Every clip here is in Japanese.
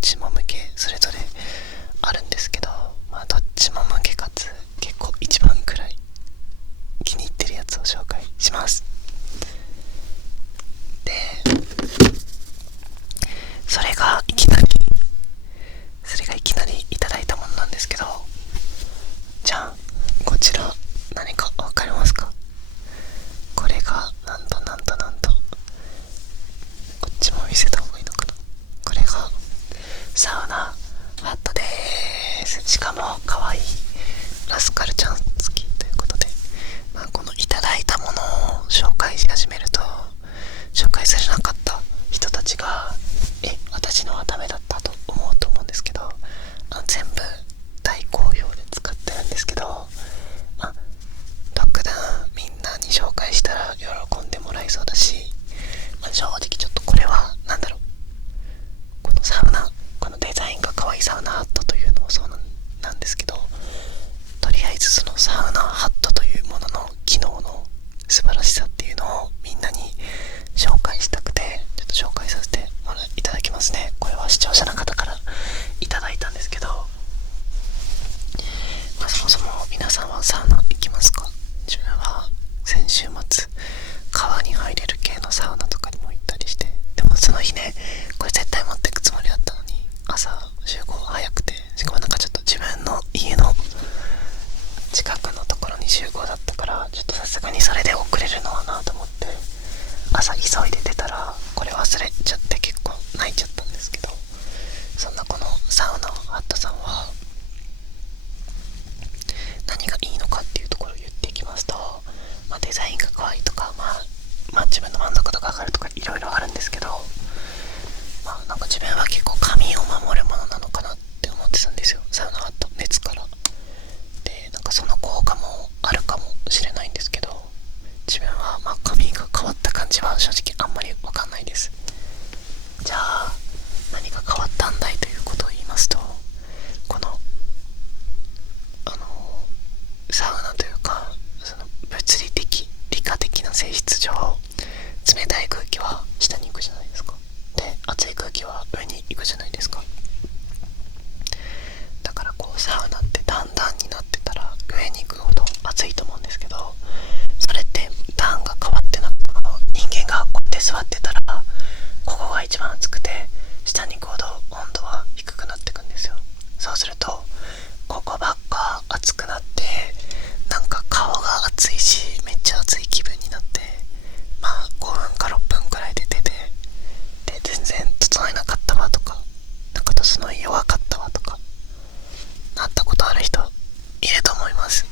ちも向けそれぞれあるんですけど、どっちも向けかつ結構一番くらい気に入ってるやつを紹介します。で、それがいきなりいただいたものなんですけど、じゃあこちら何かわかりますか？これがなんとこっちも見せた方がいいのかな。これがサウナハットでーす。しかも可愛いラスカルちゃん付きということで、このいただいたものを紹介し始めると、紹介されなかった人たちが私のはダメだったと思うと思うんですけど、全部大好評で使ってるんですけど、特段みんなに紹介したら喜んでもらえそうだし、正直ちょっとこれはこのサウナ、このデザインが可愛いサウナハットというのもそうなんですけど、とりあえずそのサウナハットというものの機能の素晴らしさっていうのをみんなに紹介したくて、ちょっと紹介させていただきますね。これは視聴者の方からいただいたんですけど、そもそも皆さんはサウナ行きますか？自分は先週末川に入れる系のサウナとかにも行ったりして、でもその日ね、これ絶対持ってくつもりだったのに朝集合早くて、しかもちょっと自分の家の近くのところに集合だったから、ちょっとさすがにそれで遅れるのはなと思って朝急いで出たら、これ忘れちゃって結構泣いちゃったんですけど、そんなこのサウナハットさんは何がいいのかっていうところを言っていきますと、デザインが可愛いとか、自分の満足度が上がるとかいろいろあるんですけど、自分は結構髪を守るものなのかなって思ってたんですよ、サウナハット。熱からでその効果もあるかもしれないんですけど、自分は髪が変わった感じは正直あんまりわかんないです。じゃあ何が変わったんだいということを言いますと、このサウナというか、その物理的理科的な性質上、冷たい空気は下に行くじゃないですか。で、熱い空気は上に行くじゃないですか。だからサウナって段々になってたら上に行くほど熱いと思うんですけど、それって段が変わってなくても、人間がこうやって座ってたらここが一番熱くて、下に行くほど温度は低くなっていくんですよ。そうするとここばっか熱くなって、顔が熱いしめっちゃ熱い気分になって、5分か6分くらいで出て、で全然整えなかったわとか、整い弱かったわとかなったことある人いると思います。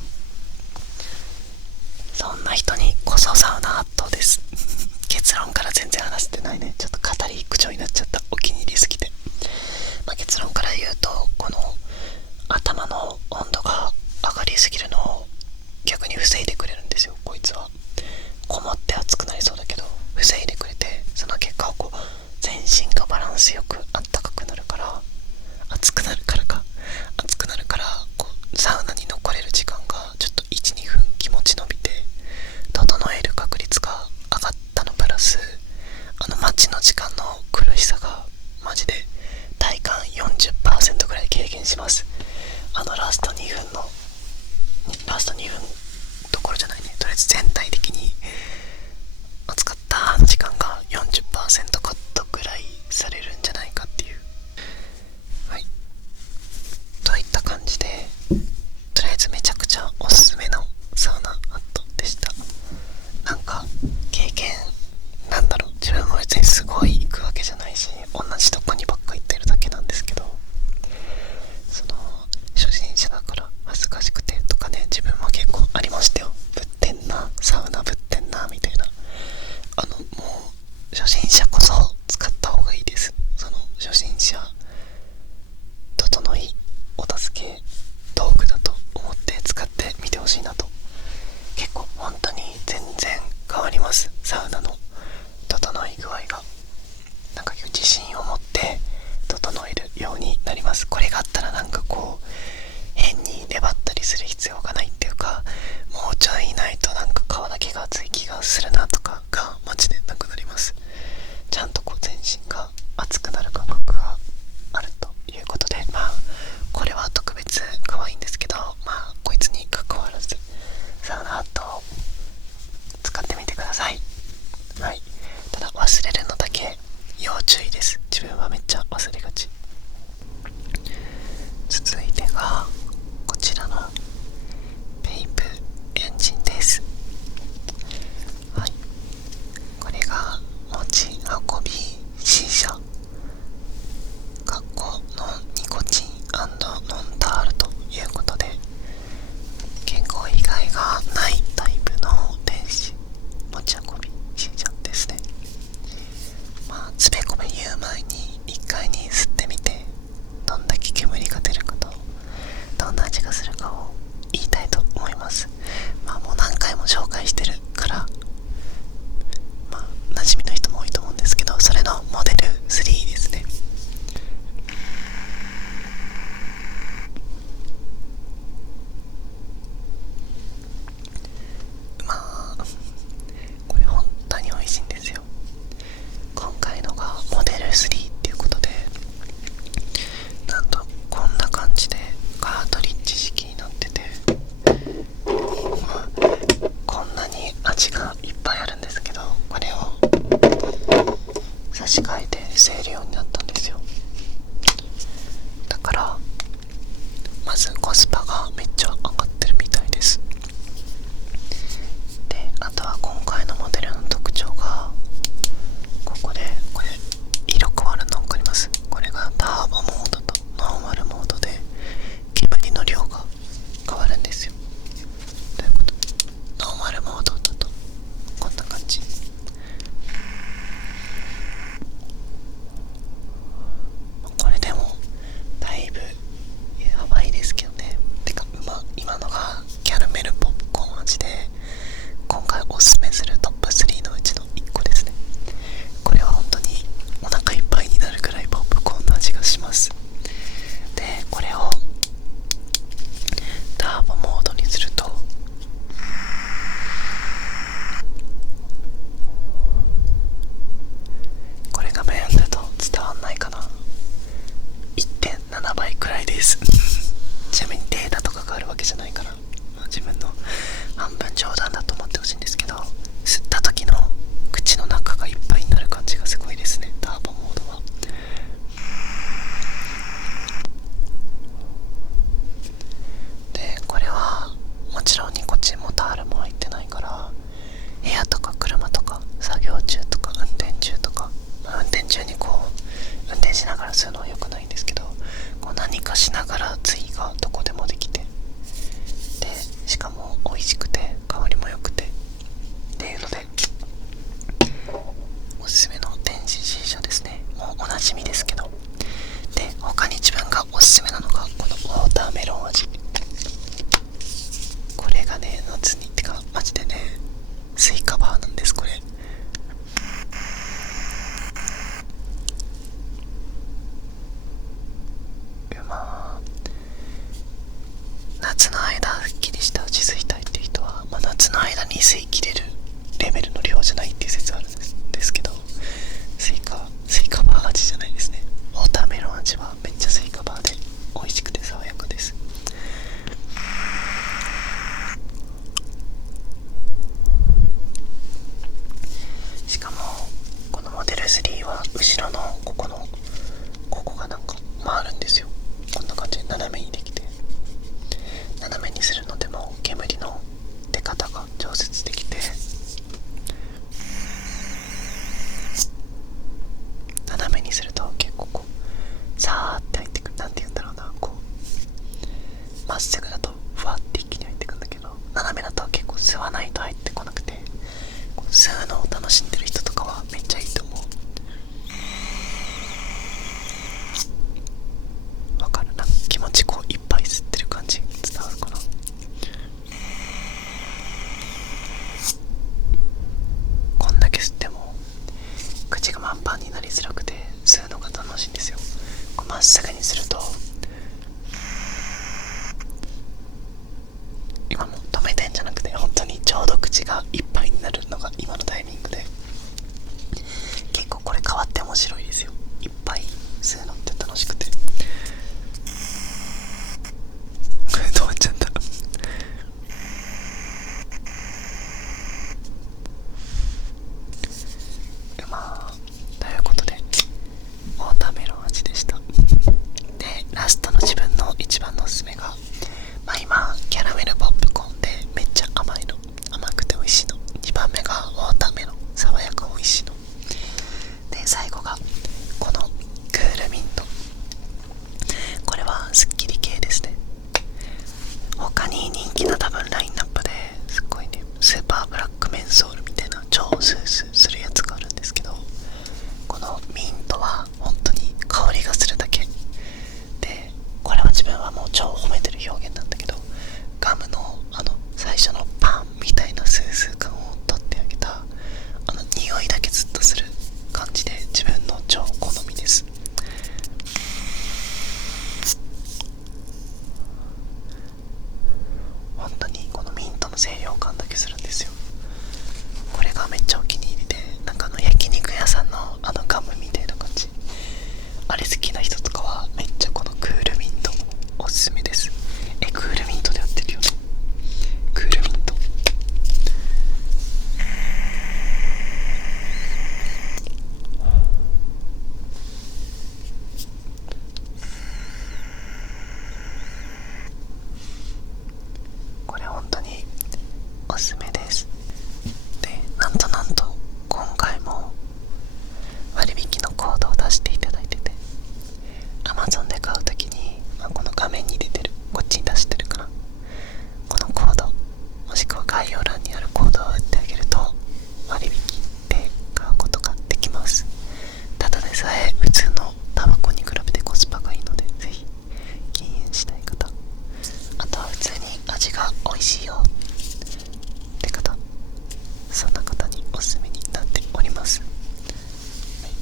そんな人にこそサウナハットです結論から全然話してないね。ちょっと語り口調になっちゃった。お気に入りすぎて。結論から言うと、この頭の温度が上がりすぎるのを逆に防いでくれるんですよ、こいつは。こもって熱くなりそうだけど防いでくれて、その結果全身がバランスよくあったかくなるから、熱くなるからサウナに残れる時間がちょっと 1,2 分気持ち伸びて、整える確率が上がったのプラス、待ちの時間の苦しさがマジで体感 40% ぐらい軽減します。ラスト2分どころじゃないね、とりあえず全体的に暑かった時間が 40% カットぐらいされるんじゃないかっていう。はい、といった感じで、とりあえずめちゃくちゃおすすめのサウナハットでした。経験自分も別にすごい行くわけじゃないし、同じとこにばっか行ってるだけなんですけど、初心者だから恥ずかしくてとかね、自分も結構ありましたよ。ぶってんな、サウナぶってんなみたいな。もう初心者こそ使った方がいいです。初心者整いお助け道具だと思って使ってみてほしいなと。結構本当に全然変わります、サウナの整い具合が。自信を持って整えるようになります。これがあったら変に粘ったりする必要がないっていうか、もうちょいいないと顔だけが熱い気がするなとかがマジでなくなります。ちゃんと全身が熱くなる感覚があるとじゃないっていう説はあるんですけど、スイカバー味じゃないですね。ウォーターメロン味はめっちゃスイカバーで美味しくて爽やかです。しかもこのモデル3は後ろのここがなんか回るんですよ。こんな感じで斜めにできて、斜めにするのでも煙の出方が調節できて、斜めにすると結構こうザーって入ってくる、なんて言うんだろうな、こうまっすぐだとふわって一気に入ってくるんだけど、斜めだと結構吸わないと入ってこなくて、こう吸うのを楽しんでる人とかはめっちゃいいと思う。わかる？なんか気持ちこういっぱい吸ってる感じ伝わるかな。こんだけ吸っても口が満帆になりづらくて吸うのが楽しいんですよ。こうまっすぐにすると、今も止めてんじゃなくて本当にちょうど口がいっぱいになるのが今のタイミングで、結構これ変わって面白いですよ。いっぱい吸うのって楽しくて止まっちゃった。ということでウォーターメロン味でした。でラストの自分の一番のおすすめが、今キャラメルポップコーンでめっちゃ甘くて美味しいの。2番目がウォーターメロン、爽やか美味しいので、最後がこのクールミント。これはスッキリ系ですね。他に人気な多分ラインナップですっごいね、スーパーブラックメンソールみたいな超スースーするやつがあるんですけど、このミントは本当に香りがするだけで、これは自分はもう超褒めてる表現なんだけど、ガムの最初のパンみたいなスースー感を取ってあげた匂いだけずっとする感じで自分の超好みです。本当にこのミントの清涼感だけするんですよ。これがめっちゃお気に入りで、なんか焼肉屋さんのガムみたいな感じ、あれ好きな人とかはめっちゃこのクールミントおすすめです。クールミントでやってるよね、クールミント。これ本当におすすめです。でなんと今回も割引のコードを出していただいてて、 Amazon で買うときに、この画面に出てる、こっちに出してるかな、このコードもしくは概要欄にあるコードを打ってあげると割引で買うことができます。ただでさえ普通のタバコに比べてコスパがいいので、ぜひ禁煙したい方、あとは普通に味が美味しいよって方、そんな方におすすめになっております。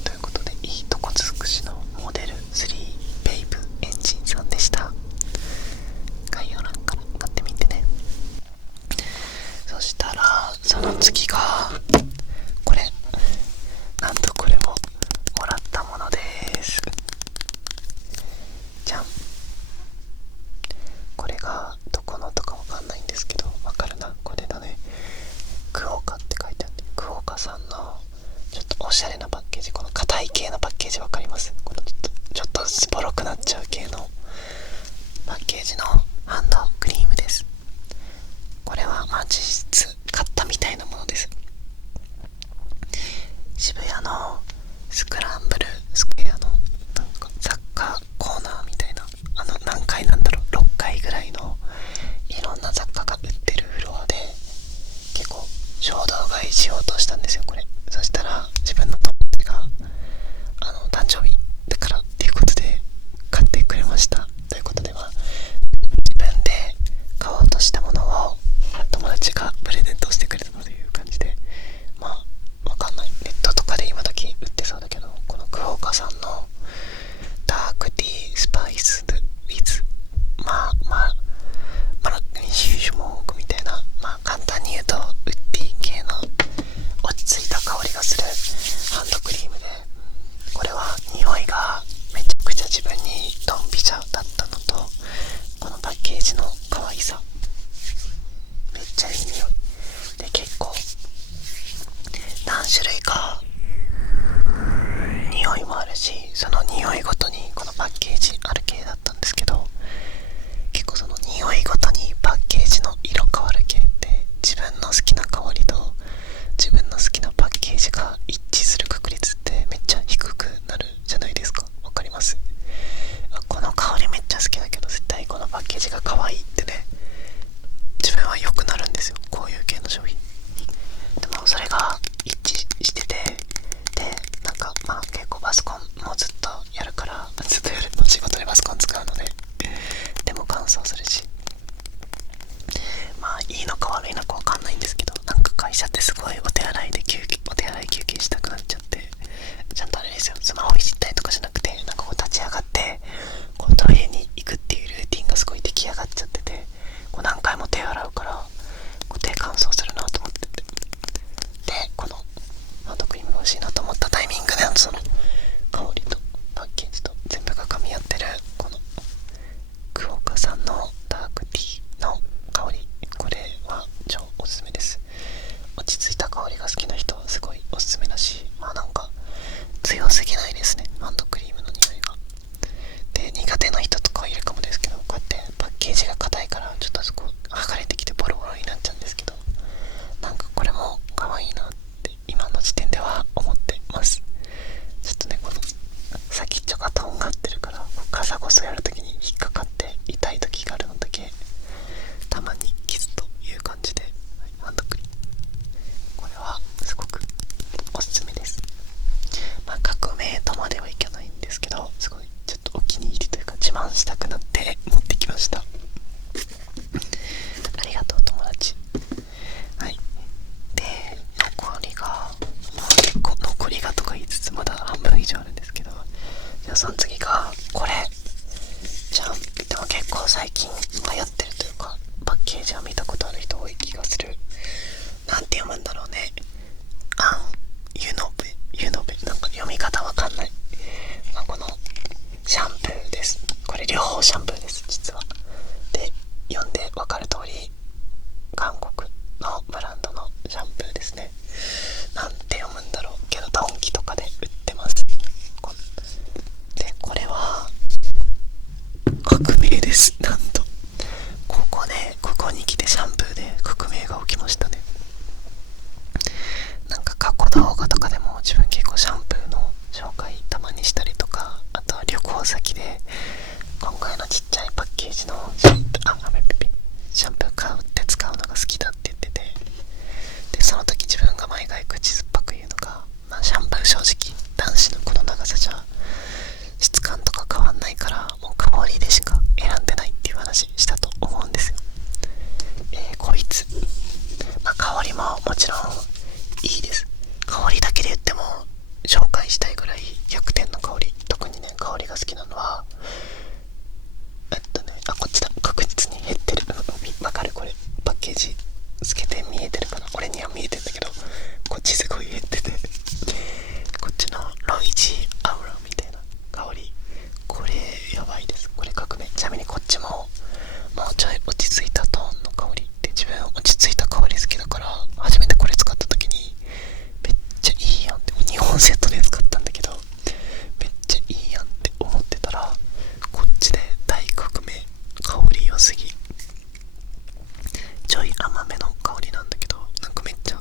ということで、いいとこ尽くしのモデル3ベイブエンジンさんでした。概要欄から買ってみてね。そしたらその次がこれ、なんとこれももらったものです。じゃん。これがどこのとかわかんないんですけど、わかるな、これだね。クオカって書いてあって、クオカさんのちょっとおしゃれなパッケージ、この硬い系のパッケージわかります？このちょっとスポロくなっちゃう系のパッケージのハンドクリームです。これは実質買ったみたいなものです。渋谷のスクランブルスクエアのなんか雑貨コーナーみたいな、何階なんだろう、6階ぐらいのいろんな雑貨が売ってるフロアで結構衝動買いしようとしたんですよ、これ。そしたら自分の友達が誕生日だからっていうことで買ってくれました。ということで、自分で買おうとしたものを友達がプレゼントしてくれたという感じで、わかんない、ネットとかで今時売ってそうだけど、このクオカさんのダークティースパイスウィズマラクニシュモークみたいな、簡単に言うとウッディ系の落ち着何種類か匂いもあるし、その匂いごとにこのパッケージある系だったんですけど、結構その匂いごとにパッケージの色変わる系って自分の好きな香りと自分の好きなパッケージが一致する確率ってめっちゃ低くなるじゃないですか。わかります？この香りめっちゃ好きだけど絶対このパッケージが可愛いってね、自分は良くなるんですよ、こういう系の商品。でもそれが一致してて、でなんかまあ結構パソコンもずっとやるから、ずっとやる、仕事でパソコン使うので、でも乾燥するし、まあいいのか悪いのかわかんないんですけど、なんか会社ってすごいお手洗い休憩したくなっちゃって、ちゃんとあれですよ、スマホいじったりとかじゃなくて、なんかこう立ち上がってこうトイレに行くっていうルーティンがすごい出来上がっちゃってて、こう何回も手洗うからこう手乾燥するなと思ってて、でこのハンドクリームが欲しいなと思ったタイミングで、その香りとパッケージと全部が噛み合ってるこのクオカさんのダークティーの香り、これは超おすすめです。落ち着いた香りが好きな人はすごいおすすめだし、まあなんか強すぎないですね、ハンドクリームの匂いが。で苦手な人とかはいるかもですけど、こうやってパッケージが硬いからちょっとそこ剥がれてきてボロボロになっちゃうんですけど、なんかこれも可愛いなって今の時点では思ってます。ちょっとねこの先っちょがとんがってるから、ガサゴソやるときに引っかかって痛い時があるのだけたまに傷という感じで、ハンドクリームこれはすごくおすすめです。まあ革命とまではいけないんですけど、すごいちょっとお気に入りというか自慢したくなって持ってきました。ありがとう友達。はい。で残りが、結構残りがとか言いつつまだ半分以上あるんですけど、じゃあその次がこれじゃん。でも結構最近流行ってるというか、パッケージは見たことある人多い気がする。なんて読むんだろうね。ユノベなんか読み方わかんない。まあ、このシャンプーです。これ両方シャンプーです実は。で読んでわかる通り韓国のブランドのシャンプーですね。なんて読むんだろうけどドンキとかで売ってます。でこれは革命です。なんとここに来てシャンプーで革命が起きましたね。なんか過去動画とかでも自分結構シャンプーの紹介たまにしたりとか、あとは旅行先で今回のちっちゃいパッケージのシャンプー買うって使うのが好きだって言ってて、でその時自分が毎回口酸っぱく言うのが、まあ、シャンプー正直男子のこの長さじゃ質感とか変わんないからもう香りでしか選んでないっていう話したと思うんですよ。こいつ、まあ、香りももちろんいいです。香りだけで言っても紹介したいぐらい100点の香り。特にね香りが好きなのはこっちだ。確実に減ってる。わかる？これパッケージつけて見えてるかな。俺には見えてんだけどこっちすごい減ってて、こっちのロイジーアウラみたいな香り、これやばいです。これ革命。ちなみにこっちももうちょい落ち着いたトーンの香りで、自分落ち着いた香り好きだから初めてこれ使った時にめっちゃいいやんって、2本セットで使ったんだけどめっちゃいいやんって思ってたら、こっちで大革命。香り良すぎ、ちょい甘めの香りなんだけど、なんかめっちゃ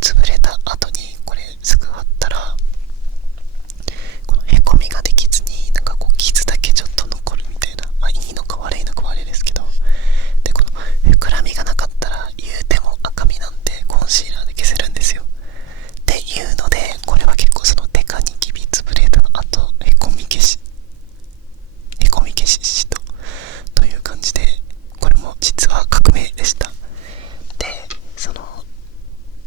潰れた後にこれすぐ貼ったら、このへこみができずになんかこう傷だけちょっと残るみたいな、まあいいのか悪いのか悪いですけど、でこの膨らみがなかったら言うても赤みなんでコンシーラーで消せるんですよっていうので、これは結構そのデカニキビ潰れた後へこみ消しシートという感じで、これも実は革命でした。でその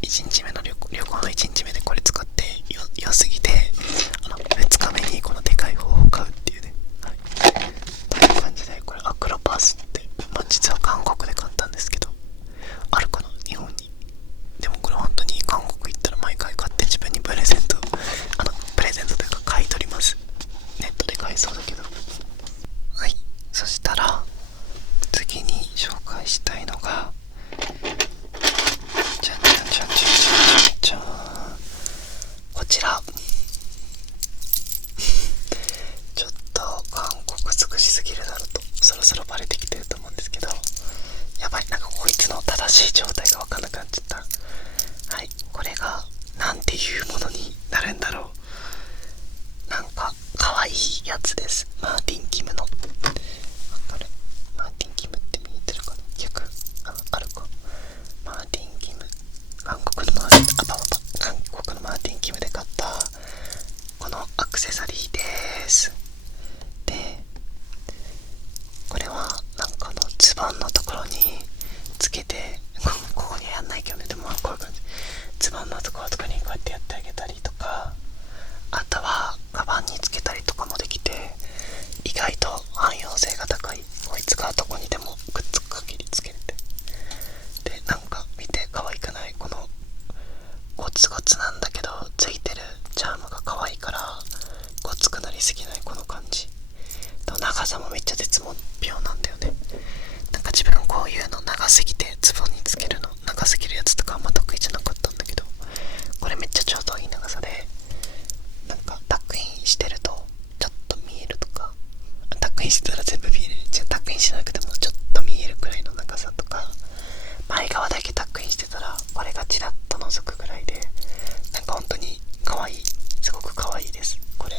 1日目の旅行の1日目でこれ使って良すぎて、2日目にこのでかい方を買うっていうね、はい、という感じで、これアクロパスって、まあ、実は韓国で買ったんですけど、あるかな日本に。でもこれ本当に韓国行ったら毎回買って自分にプレゼントというか買い取ります。ネットで買えそうだけど。はい、そしたら次に紹介したいのが、じゃんこちらちょっと韓国尽くしすぎるだろうとそろそろバレてきてると思うんですけど、やばい、なんかこいつの正しい状態が分かんなくなっちゃった。はい、これがなんていうものになるんだろう。なんか可愛いやつです。マーティン・キムの、わかる？マーティン・キムって見えてるかな、逆、あるか。マーティン・キム、韓国のマーティン・キムで買ったこのアクセサリーです。でこれはなんかズボンのところにつけて、ここにやんないけどね、でもこういう感じ、ズボンのところとかにこうやってやってあげたりとか、あとはカバンにつけたりとかもできて、意外と汎用性が高い。こいつがどこにでもくっつく限りつけれて、でなんか見て可愛くない？このゴツゴツなんだけどついてるチャームが可愛いから、ゴツくなりすぎないこの感じと、長さもめっちゃ絶妙なんだよね。なんか自分こういうの長すぎて、ズボンにつけるの長すぎるやつとかあんま得意じゃなかったんだけど、これめっちゃちょうどいい長さで、なんかタックインしてるとちょっと見えるとか、タックインしてたら全部見える、タックインしなくてもちょっと見えるくらいの長さとか、前側だけタックインしてたらこれがチラッと覗くぐらいで、なんか本当に可愛い、すごく可愛いです。これ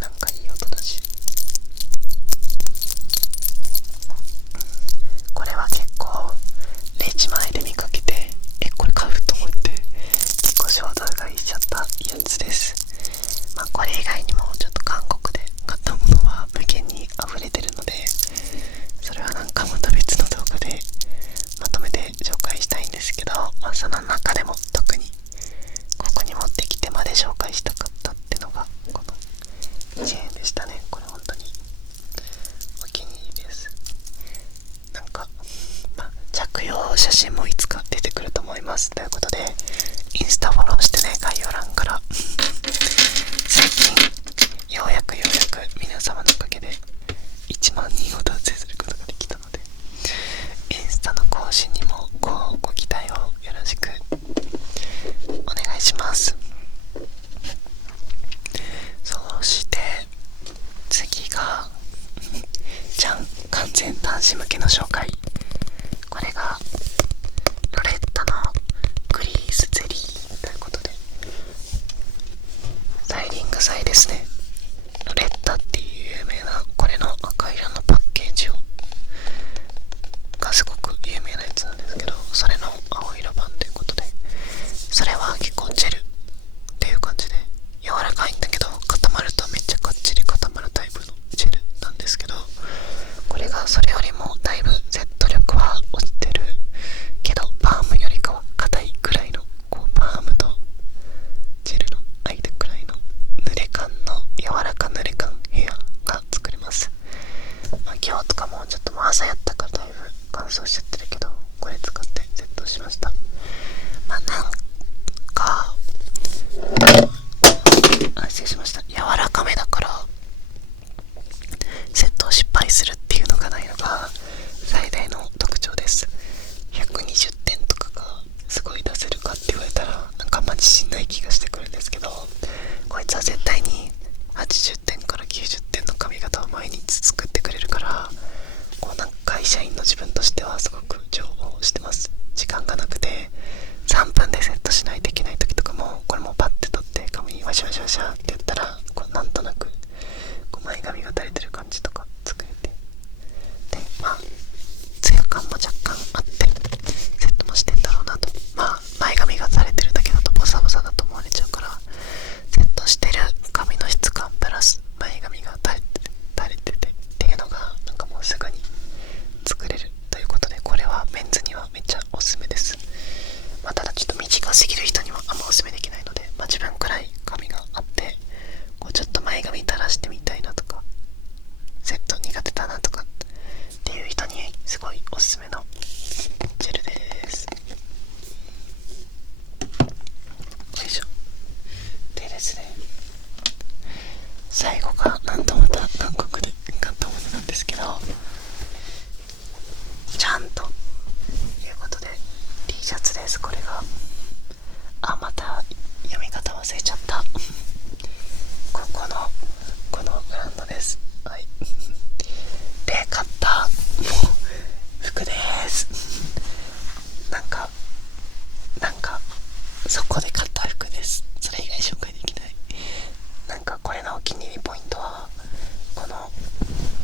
なんかいい音だし、これは結構レジ前で見かけて、これ買うと思って結構衝動買いしちゃったやつです。まあこれ以外にもちょっと韓国で買ったものは無限に溢れてるので、それはなんかまた別の動画でまとめて紹介したいんですけど、まあ、その中でも特にここに持ってきてまで紹介したかったってのがこのチェーンでしたね。これ本当にお気に入りです。なんか、まあ、着用写真もいつか出てくると思います。ということでインスタフォローしてね、概要欄から最近ようやく皆様のおかげで1万人を達成することができたので、インスタの更新にもご期待をよろしくお願いします。そして次がじゃん、完全男子向けの紹介。これがロレッタのグリースゼリーということで、スタイリング剤ですね。ロレッタっていう有名な、これの赤色のパッケージがすごく有名なやつなんですけど、それの青色版ということで、それは結構ジェルっていう感じで柔らかいんだけど、固まるとめっちゃかっちり固まるタイプのジェルなんですけど、これがそれよりもだいぶ Z 力は落ちてるけど、パームよりかは硬いくらいの、こうパームとジェルの間くらいの濡れ感のこれがまた読み方忘れちゃった。このブランドです。はいで買ったもう服です。なんかそこで買った服です。それ以外紹介できない。これのお気に入りポイントはこの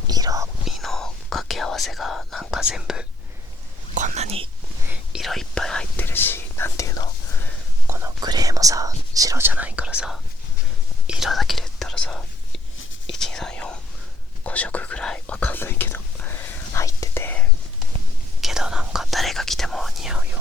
色味の掛け合わせが全部こんなに色いっぱい入ってるし、このグレーもさ白じゃないからさ、色だけで言ったらさ1234 5色ぐらいわかんないけど入ってて、けど誰が着ても似合うよ